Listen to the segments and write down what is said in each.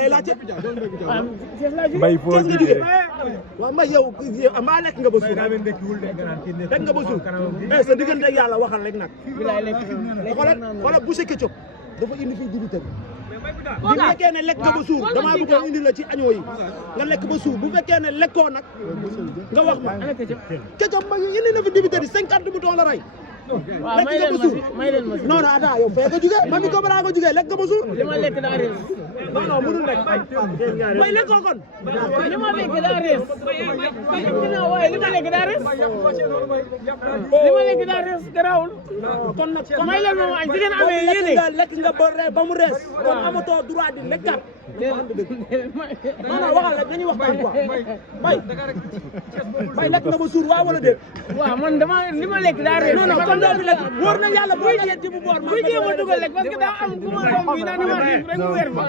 lay laajte. Mbay foo jógee waaw Mbay yow mbaa lekk nga ba suur. lekk nga ba suur. sa diggante ak yàlla waxal rek nag. xoolal bu sa këccëg dafa indi fii dibiteri. bu fekkee ne lekk nga ba suur damaa bëggoon indi la ci añoo yi nga lekk ba suur bu fekkee ne lekkoo nag nga wax ma. këccëg ma indi na fi dibiteri 50 boutons la rey. waaw lekk nga ba suur non non attends yow fee nga jugee mami ko bara nga jugee lekk nga ba suur. li ma lekk daa rees. non non mënul lekk Mbay lekkoo kon. li ma lekk daa rees. waaye li ma lekk daa rees. li ma lekk daa rees garaawul. kon nag may leen moom añ ci ngeen amee yéene. lekk nga ba mu rees. kon amatoo droit di lekkat. non non waxal rek dañuy waxtaan quoi Mbay lekk nga ba suur waaw wala déet. waaw man dama li ma lekk daa rees. non non kon loolu lekk wóor na yàlla boo lekk ci bu boor buy jéem a dugal rek parce que daa am ku ma romb fii naan dama xiif rek mu weer ma.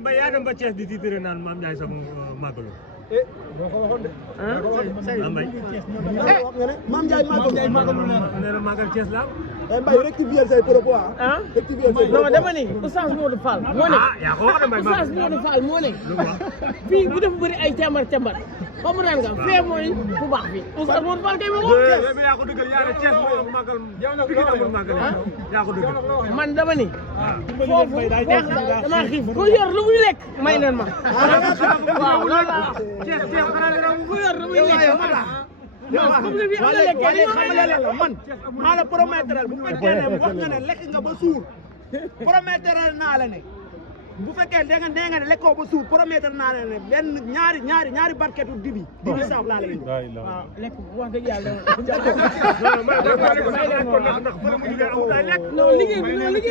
Mbay yaa dem ba Thiès di titre naan Mame Ndiaye sax màggalu. boo ko waxoon de. Mbay. Mame Ndiaye màggalu. nee na màggal Thiès la. Mbay rectifier say propos ah. rectifier say propos non dama ni Oustaz Modou Fall moo ne. yaa ko wax de Mbay Oustaz Modou Fall moo ne. fii bu def bëri ay càmbar comme ren nga fee mooy fu baax bi Oustaz Modou Fall kay ma ko. yaa ko dëggal yaa ne Thiès moo màggal Pikine amul màggal yaa ko dëggal. man dama ni. foofu dama xiif ku yor lu muy lekk may leen ma. waaw loolu la. ku yor lu muy lekk ma la. comme que bii am na lekk la man maa la promettre bu fekkee ne wax nga ne lekk nga ba suur promettre naa la ne bu fekkee da nga nee nga ne lekkoo ba suur promettre naa la ne benn ñaari barketu dibi saaf laa la indi. waaw lekk wax dëgg yàlla. non liggéey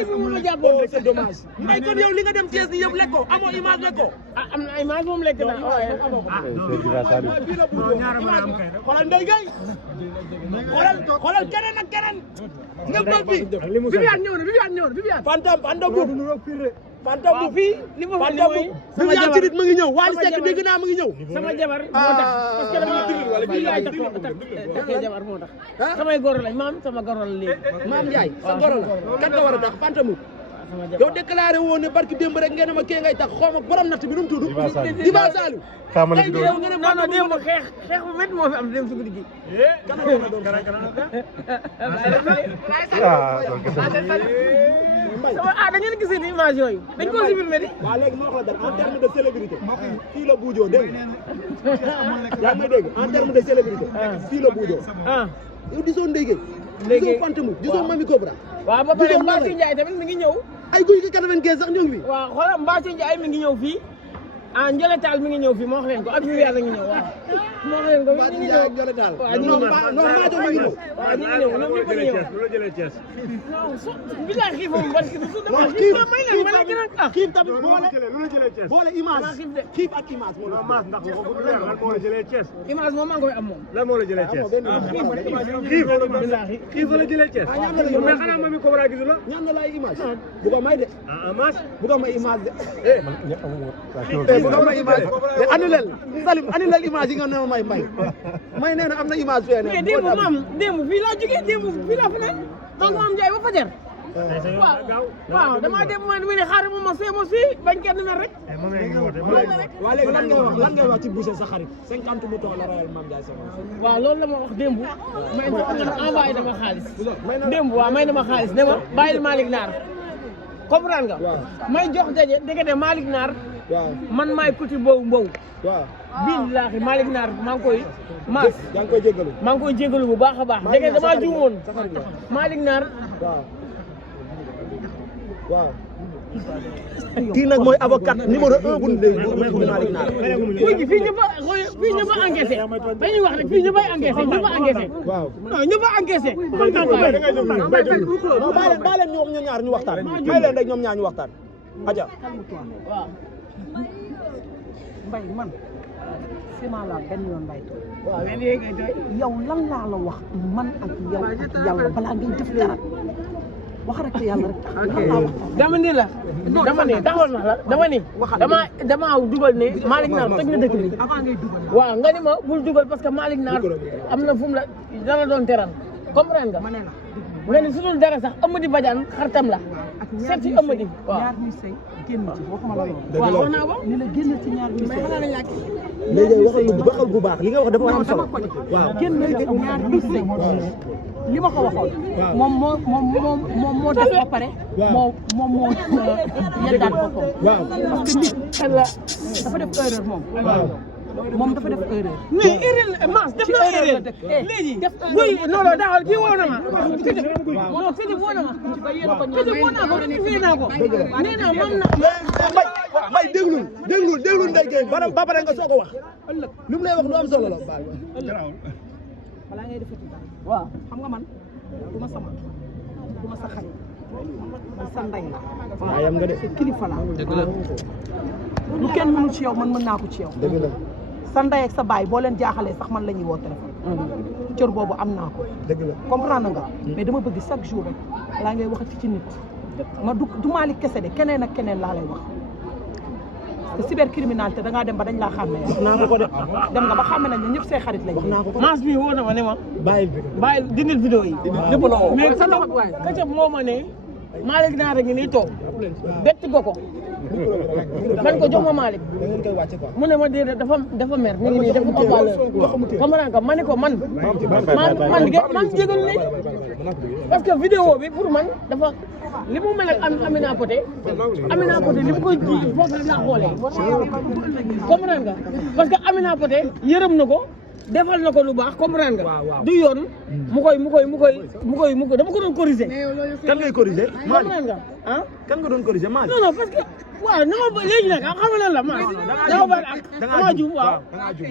bi moom la jàppoon rek. c'est dommage. Mbay kon yow li nga dem Thiès ni yëpp lekkoo amoo image lekkoo. am na image moom lekk naa waaye. xoolal Ndeye Gueye xoolal keneen ak keneen. nga toog bi Viviane ñëw na Viviane. Fanta bu fii li ma fa mooy sama jabar ma ngi ñëw Wally Seck dégg naa ma ngi ñëw. sama jabar moo tax parce que dama fii laay tax jabar moo tax. samay goro lañ maam sama goro la léegi. Mame Ndiaye sa goro la kan nga war a tax Fanta mu. yow déclaré woon ne barki démb rek ngeen ne ma kee ngay tax xaw ma borom natt bi nu mu tudd. Diba Saliou. xaaral bi doon non démb xeex bu métti moo fi am démb si guddi gi. da ngeen gisee ni image yooyu dañ ko supprimer di. waaw léegi ma wax la dara en terme de célébrité fii la buujoo dégg nga yaa ngi may dégg en terme de célébrité fii la buujoo. yow gisoo Ndeye Gueye gisoo Fanta mu gisoo Mami Cobra. waaw ba pare Mbathio Ndiaye tamit mi ngi ñëw. ay guy gi 95 sax ñoo ngi fi. waaw xoolal Mbathio Ndiaye mi ngi ñëw fii Ndiolé Tall mi ngi ñëw fii ma wax leen ko ak Viviane a ngi ñëw waaw. ma wax leen ko mi ngi ñëw Ndiolé Tall. waaw ñu ngi ñëw non Mbathio mi ngi ñëw. waaw ñu ngi ñëw ñoom ñëpp a ngi ñëw. lu la jëlee Thiès. non so bi laa xiif moom barki su dama xiif may leen ma lekk nag ah. xiif tamit lu la jëlee Thiès. boole image xiif ak image moo la maas ndax lan moo la jëlee Thiès. image moom maa ngi koy am moom. lan moo la jëlee Thiès. xiif la jëlee Thiès. mais xanaa Mami Cobra gisu la. ñaan na laay image bu ko may de maas bu ko may image de bu ko may image de annulel Salim annulel image yi nga ne ma may nee na am na image fee mais démb fii laa jógee démb fii laa fi ne donc Mame Ndiaye ba fajar waaw damaa dem ma ne xaaral ma fii bañ kenn mer rek. waaw léegi lan ngay wax ci Boucher sa xarit 50 moutons la rayal Mame Ndiaye sama. waaw loolu la ma wax démb may envoyé dama xaalis démb waaw may dama xaalis ne ma bàyyil Malick Naar comprendre nga. may jox daje dégg nga Malick Naar. man maay kuti mbow. waaw billaahi Malick Naar maa ngi koy maas. yaa ngi koy jégalu. maa ngi koy jégalu bu baax a baax. dégg nga damaa juumoon Malick Naar. waaw. kii nag mooy avocat numéro 1 bu Malick Naar. fii ñëpp a encaissé dañuy wax rek fii ñëpp a encaissé ñëpp a encaissé. waaw non ñëpp a encaissé. bàyyi leen ñoom ñaar ñu waxtaan. bàyyi leen rek ñoom ñaar ñu waxtaan. aja waaw. Mbay man sima la benn yoon Mbay tooy. waaw mais léegi ngay tooy. yow lan laa la wax man ak yow ak yàlla balaa ngay def dara wax rek yàlla rek. dama ni la. dama ni taxawal na la dama ni. dama dugal ne Malick Naar toj na dëkk bi. avant ngay dugal. waaw nga ni ma bul dugal parce que Malick Naar am na fu mu la dana doon teral comprendre nga. ma ne la nga ni su dul dara sax Amady Badiane xaritam la seet si Amady waaw ñaar ñuy sëy génn ci waxuma la loolu waaw wax naa ko ni la génn ci ñaar ñuy sëy léegi waxal bu baax li nga wax dafa am solo waaw génn ci ñaar ñuy sëy li ma ko waxoon moom moo def ba pare moom moo yeddaat boppam parce que nit dafa def erreur moom dafa def erreur mais erreur Mass def na erreur léegi buy non non daawal kii woo na ma këjëf woo na ma këjëf woo naa ko fii naa ko nee naa mam na Mbaye déglu Ndeye Gueye ba pare nga soog a wax lu mu lay wax lu am solo la balaa ngay defati dara waaw xam nga man du ma sa xarit man sa ndey la ayam nga de kilifa la lu kenn mënu ci yow man mën naa ko ci yow dëgg la sa ndey ak sa baay boo leen jaaxalee sax man la ñuy woo téléphone cër boobu am naa ko dëgg la comprendre nga mais dama bëgg chaque jour rek laa ngay waxati ci nit ma du Malick kese de keneen ak keneen laa lay wax te cybercriminalité da ngaa dem ba dañ laa xàmmee wax naa ko de dem nga ba xàmmee nañ ne ñëpp say xarit lañ wax naa ko Mass bi woo na ma ne ma bàyyi dindil vidéo yi lépp la woo mais këcëb moo ma ne Malick naa rek nii toog bett ko man ko jox ma Malick mu ne ma déedéet dafa mer ni ngi nii dafa ëppaleur comprendre nga ma ne ko man jégalu léegi parce que vidéo bi pour man dafa li mu mel ak Amina Poté li mu koy ji foofu rek laa xoolee comprendre nga parce que Amina Poté yërëm na ko defal na ko lu baax comprendre nga du yoon mu koy dama ko doon corriger kan ngay corriger comprendre nga ah kan nga doon corriger Malick non parce que waaw na ma léegi nag xam nga lan la Mass dama bari ak dama juum waaw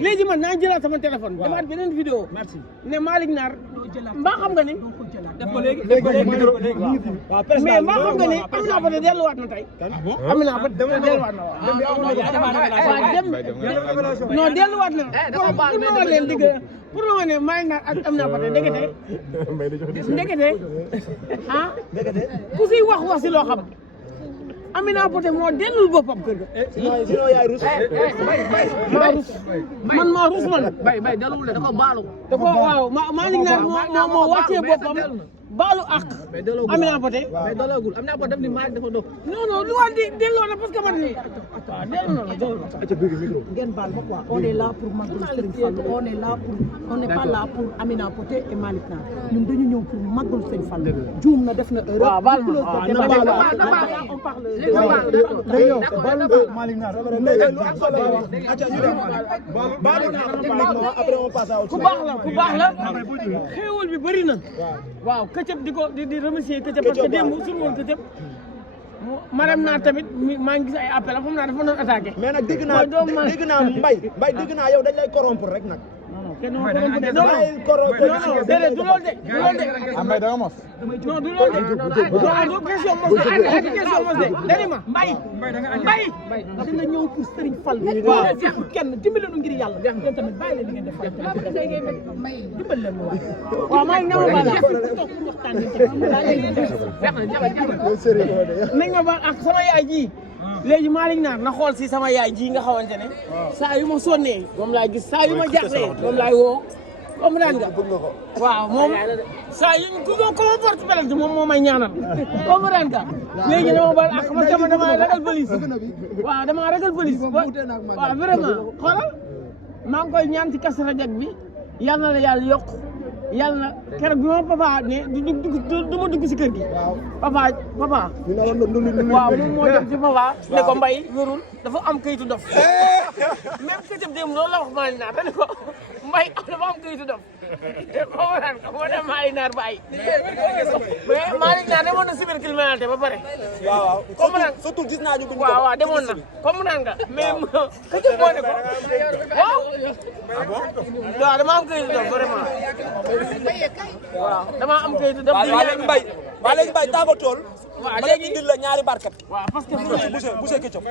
léegi man naa jëlaat sama téléphone demaat beneen vidéo ne Malick Naar mbaa xam nga ni def ko léegi mais mbaa xam nga ni Amina Poté delluwaat na tey Amina Poté delluwaat na waaw dem non delluwaat na pour ma leen digg pour ma ne Malick Naar ak Amina Poté ndekete ah ku si wax si loo xam Amina Poté moo dellul boppam kër ga. sinon yaay rus. maa rus maa rus man. bay delluwul de da ko baalu. da ko waaw Malick Naar moo wàccee boppam baalu ak. Amina Poté. mais daloogul Amina Poté def ni Malick dafa dof. non lu wax di delloo na parce que man nii. waaw delloo na. ngeen baal ma quoi on est là pour Magal Serigne Fallou on n'est pas là pour Amina Poté et Malick Naar ñun dañu ñëw pour Magal Serigne Fallou. juum na def na erreur. waaw baal ma waaw on parle ku baax la xéewal bi bëri na waaw këcëb di remercier këcëb parce que démb suñu woon këcëb madame Naar tamit maa ngi gis ay appel am xam naa dafa doon attaqué mais nag dégg naa Mbaye dégg naa yow dañ lay corrompre rek nag kenn du déedéet du loolu de Mbaye da nga mos non du loolu de du question mos de dani ma Mbaye da nga ñëw pour Serigne Fall waaw kenn dimbali nu ngir yàlla yéen tamit bàyyi leen li ngeen def dimbali leen waaw maa ngi ñama baal toog pour waxtaan nañ ma baal ak sama yaay ji léegi Malick Naar na xool si sama yaay ji nga xamante ne saa yu ma sonnee moom laay gis saa yu ma jaaxlee moom laay woo comme daan nga waaw moom saa yu ku ma porte plainte moom moo may ñaanal comme daan nga léegi dama baal ak man dama ragal police waaw dama ragal police waaw vraiment xoolal maa ngi koy ñaan ci Kazu Rajab bi yal na la yàlla yokk yàlla na keroog bi ma papa ne du ma dugg si kër gi papa waaw moom moo dem ci papa ne ko Mbaye wérul dafa am kayitu dof même këcëb démb loolu la wax Malick Naar dañu ko Mbaye dafa am kayitu dof comprendre nga moo dem Malick Naar bàyyi mais Malick Naar demoon na cybercriminalité ba pare waaw comprendre surtout gis naa ñu bind waaw demoon na comprendre nga mais këcëb moo ne ko waaw dama am kayitu dof vraiment waaw dama am kayitu dof waa léegi Mbaye tàggatool waaw léegi indil la ñaari barkat waaw parce que buse Ketchup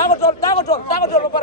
tàggatool ba pare